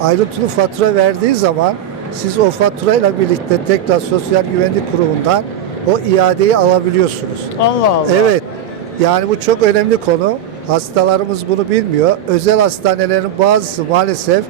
Ayrıntılı fatura verdiği zaman siz o faturayla birlikte tekrar Sosyal Güvenlik Kurumu'ndan o iadeyi alabiliyorsunuz. Allah Allah. Evet. Yani bu çok önemli konu. Hastalarımız bunu bilmiyor. Özel hastanelerin bazısı maalesef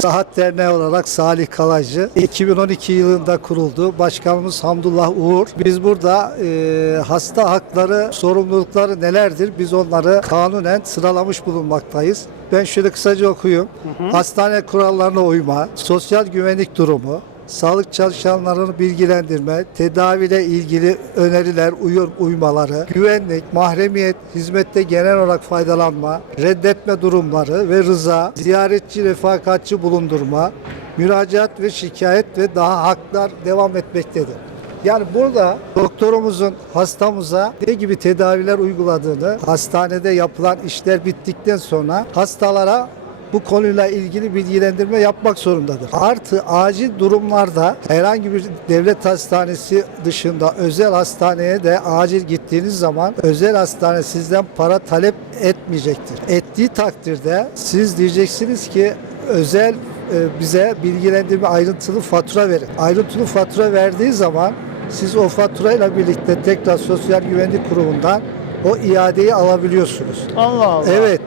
Sahat Derneği olarak Salih Kalaycı 2012 yılında kuruldu. Başkanımız Hamdullah Uğur. Biz burada e, hasta hakları, sorumlulukları nelerdir? Biz onları kanunen sıralamış bulunmaktayız. Ben şöyle kısaca okuyayım. Hastane kurallarına uyma, sosyal güvenlik durumu, sağlık çalışanlarını bilgilendirme, tedaviyle ilgili öneriler, uyum, uymaları, güvenlik, mahremiyet, hizmette genel olarak faydalanma, reddetme durumları ve rıza, ziyaretçi, refakatçi bulundurma, müracaat ve şikayet ve daha haklar devam etmektedir. Yani burada doktorumuzun hastamıza ne gibi tedaviler uyguladığını, hastanede yapılan işler bittikten sonra hastalara bu konuyla ilgili bilgilendirme yapmak zorundadır. Artı acil durumlarda herhangi bir devlet hastanesi dışında özel hastaneye de acil gittiğiniz zaman özel hastane sizden para talep etmeyecektir. Ettiği takdirde siz diyeceksiniz ki özel e, bize bilgilendirme ayrıntılı fatura verin. Ayrıntılı fatura verdiği zaman siz o faturayla birlikte tekrar Sosyal Güvenlik Kurumu'ndan o iadeyi alabiliyorsunuz. Allah Allah. Evet.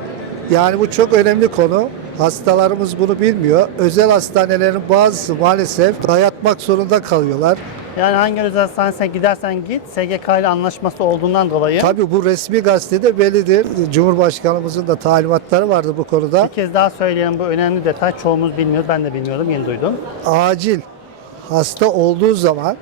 Yani bu çok önemli konu. Hastalarımız bunu bilmiyor. Özel hastanelerin bazısı maalesef dayatmak zorunda kalıyorlar. Yani hangi özel hastanesine gidersen git SGK ile anlaşması olduğundan dolayı Tabii bu resmi gazetede bellidir. Cumhurbaşkanımızın da talimatları vardı bu konuda. bir kez daha söyleyelim bu önemli detay. Çoğumuz bilmiyoruz. Ben de bilmiyordum. Yeni duydum. Acil hasta olduğu zaman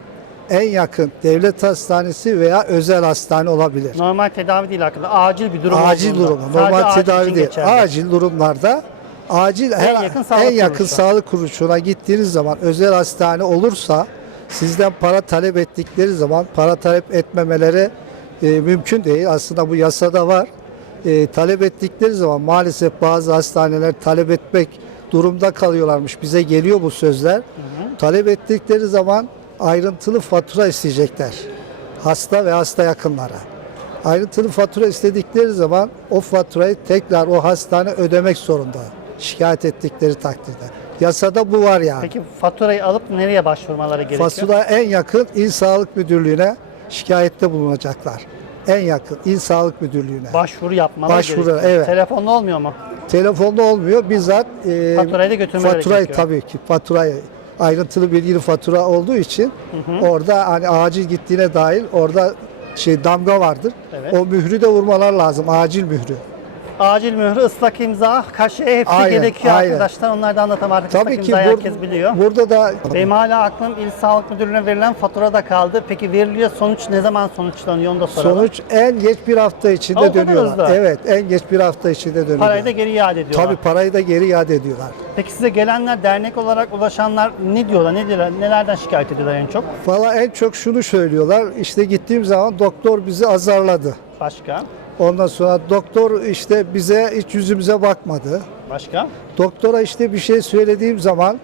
en yakın devlet hastanesi veya özel hastane olabilir. Normal tedavi değil arkadaşlar. Acil bir durum acil Sadece normal acil tedavi değil. geçerli. Acil durumlarda acil her yakın sağlık en yakın kuruluşu. sağlık kuruluşuna gittiğiniz zaman özel hastane olursa sizden para talep ettikleri zaman para talep etmemeleri e, mümkün değil. Aslında bu yasada var. E, talep ettikleri zaman maalesef bazı hastaneler talep etmek durumda kalıyorlarmış. Bize geliyor bu sözler. Talep ettikleri zaman ayrıntılı fatura isteyecekler. Hasta ve hasta yakınlara. Ayrıntılı fatura istedikleri zaman o faturayı tekrar o hastane ödemek zorunda. Şikayet ettikleri takdirde. Yasada bu var yani. Peki faturayı alıp nereye başvurmaları gerekiyor? Fatura en yakın İl Sağlık Müdürlüğü'ne şikayette bulunacaklar. En yakın İl Sağlık Müdürlüğü'ne. Başvuru yapmaları Başvuru, gerekiyor. evet. Telefonla olmuyor mu? Telefonda olmuyor. Bizzat e, Faturayı da götürmeleri faturayı gerekiyor. tabii ki faturayı ayrıntılı bilgili fatura olduğu için orada hani acil gittiğine dair orada şey damga vardır. Evet. O mührü de vurmalar lazım. Acil mührü. Acil mührü, ıslak imza, kaşe hepsi Aynen, gerekiyor aynen. arkadaşlar. Onlar da anlatamam artık. Tabii ıslak ki imzayı bur- herkes biliyor. burada da Benim hala aklım İl Sağlık Müdürlüğü'ne verilen faturada kaldı. Peki veriliyor sonuç ne zaman sonuçlanıyor onu da soralım. sonuç en geç bir hafta içinde kadar dönüyorlar. hızlı. Evet, en geç bir hafta içinde dönüyorlar. Parayı da geri iade ediyorlar. Tabii parayı da geri iade ediyorlar. Peki size gelenler dernek olarak ulaşanlar ne diyorlar? Ne diyorlar? Nelerden şikayet ediyorlar en çok? Valla en çok şunu söylüyorlar. İşte gittiğim zaman doktor bizi azarladı. Başka? Ondan sonra doktor işte bize hiç yüzümüze bakmadı. Başka? Doktora işte bir şey söylediğim zaman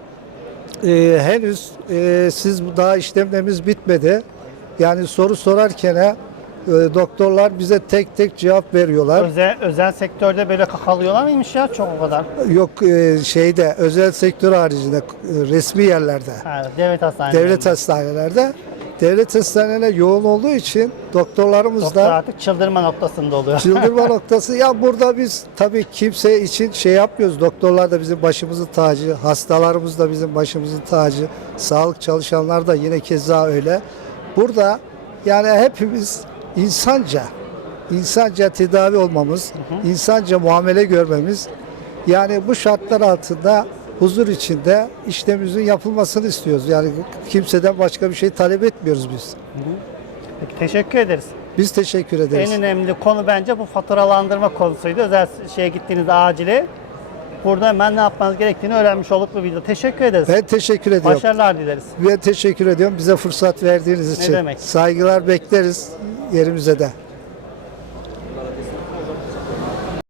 e, henüz e, siz daha işlemlerimiz bitmedi. Yani soru sorarken e, doktorlar bize tek tek cevap veriyorlar. Özel, özel sektörde böyle kakalıyorlar mıymış ya? Çok o kadar. Yok e, şeyde özel sektör haricinde e, resmi yerlerde, Ha, devlet hastanelerinde. devlet hastanelerde devlet hastaneler yoğun olduğu için doktorlarımız Doktor da artık çıldırma noktasında oluyor. Çıldırma noktası. Ya burada biz tabii kimse için şey yapmıyoruz. Doktorlar da bizim başımızın tacı, hastalarımız da bizim başımızın tacı, sağlık çalışanlar da yine keza öyle. Burada yani hepimiz insanca, insanca tedavi olmamız, insanca muamele görmemiz, yani bu şartlar altında huzur içinde işlemimizin yapılmasını istiyoruz. Yani kimseden başka bir şey talep etmiyoruz biz. Peki, teşekkür ederiz. Biz teşekkür ederiz. En önemli konu bence bu faturalandırma konusuydu. Özel şeye gittiğinizde acile. Burada hemen ne yapmanız gerektiğini öğrenmiş olduk bu videoda. Teşekkür ederiz. Ben teşekkür ediyorum. Başarılar dileriz. Ben teşekkür ediyorum bize fırsat verdiğiniz Ne için. demek. Saygılar bekleriz yerimize de.